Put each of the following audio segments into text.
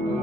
Kenapa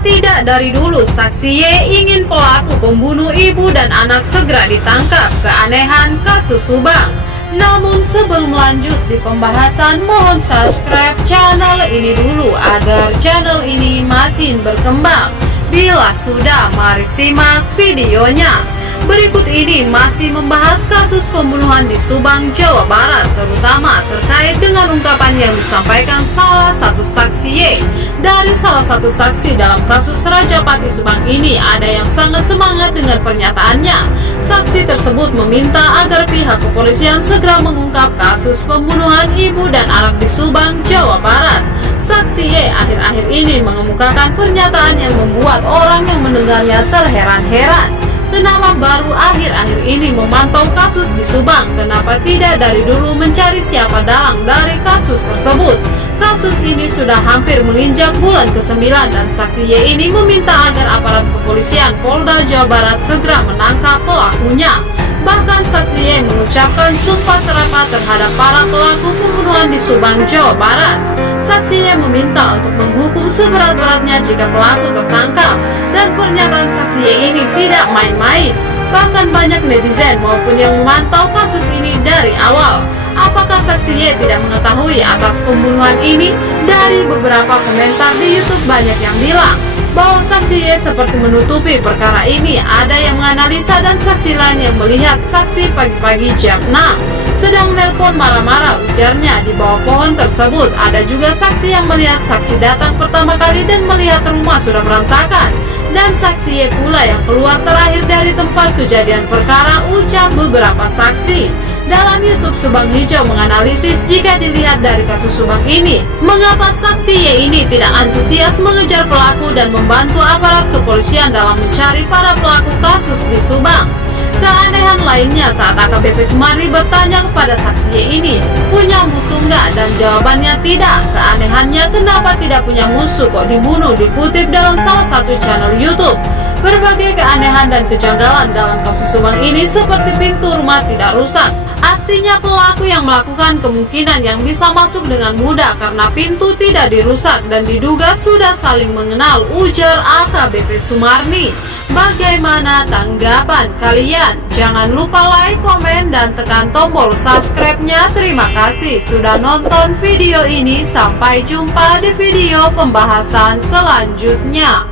tidak dari dulu saksi Y ingin pelaku pembunuh ibu dan anak segera ditangkap? Keanehan kasus Subang. Namun sebelum lanjut di pembahasan, mohon subscribe channel ini dulu agar channel ini makin berkembang. Bila sudah, mari simak videonya. Berikut ini masih membahas kasus pembunuhan di Subang, Jawa Barat, terutama terkait dengan ungkapan yang disampaikan salah satu saksi Y. Dari salah satu saksi dalam kasus Rajapati Subang ini, ada yang sangat semangat dengan pernyataannya. Saksi tersebut meminta agar pihak kepolisian segera mengungkap kasus pembunuhan ibu dan anak di Subang, Jawa Barat. Saksi Y akhir-akhir ini mengemukakan pernyataan yang membuat orang yang mendengarnya terheran-heran. Kenapa baru akhir-akhir ini memantau kasus di Subang? Kenapa tidak dari dulu mencari siapa dalang dari kasus tersebut? Kasus ini sudah hampir menginjak bulan ke-9 dan saksi Y ini meminta agar aparat kepolisian Polda Jawa Barat segera menangkap pelakunya. Bahkan saksi Y mengucapkan sumpah serapah terhadap para pelaku pembunuhan di Subang, Jawa Barat. Saksi Y meminta untuk menghukum seberat-beratnya jika pelaku tertangkap, dan pernyataan saksi Y ini tidak main-main. Bahkan banyak netizen maupun yang memantau kasus ini dari awal. Apakah saksi Y tidak mengetahui atas pembunuhan ini? Dari beberapa komentar di YouTube banyak yang bilang bahwa saksi Y seperti menutupi perkara ini. Ada yang menganalisa dan saksi lain yang melihat saksi pagi-pagi jam 6 sedang nelpon marah-marah, ujarnya di bawah pohon tersebut. Ada juga saksi yang melihat saksi datang pertama kali dan melihat rumah sudah berantakan. Dan saksi Y pula yang keluar terakhir dari tempat kejadian perkara, ucap beberapa saksi. Dalam YouTube Subang Hijau menganalisis jika dilihat dari kasus Subang ini, mengapa saksi Y ini tidak antusias mengejar pelaku dan membantu aparat kepolisian dalam mencari para pelaku kasus di Subang. Keanehan lainnya saat AKBP Sumarni bertanya kepada saksi Y ini, punya musuh nggak? Dan jawabannya tidak. Keanehannya, kenapa tidak punya musuh kok dibunuh, dikutip dalam salah satu channel YouTube. Berbagai keanehan dan kejanggalan dalam kasus Subang ini seperti pintu rumah tidak rusak. Artinya pelaku yang melakukan kemungkinan yang bisa masuk dengan mudah karena pintu tidak dirusak dan diduga sudah saling mengenal, ujar AKBP Sumarni. Bagaimana tanggapan kalian? Jangan lupa like, komen, dan tekan tombol subscribe-nya. Terima kasih sudah nonton video ini. Sampai jumpa di video pembahasan selanjutnya.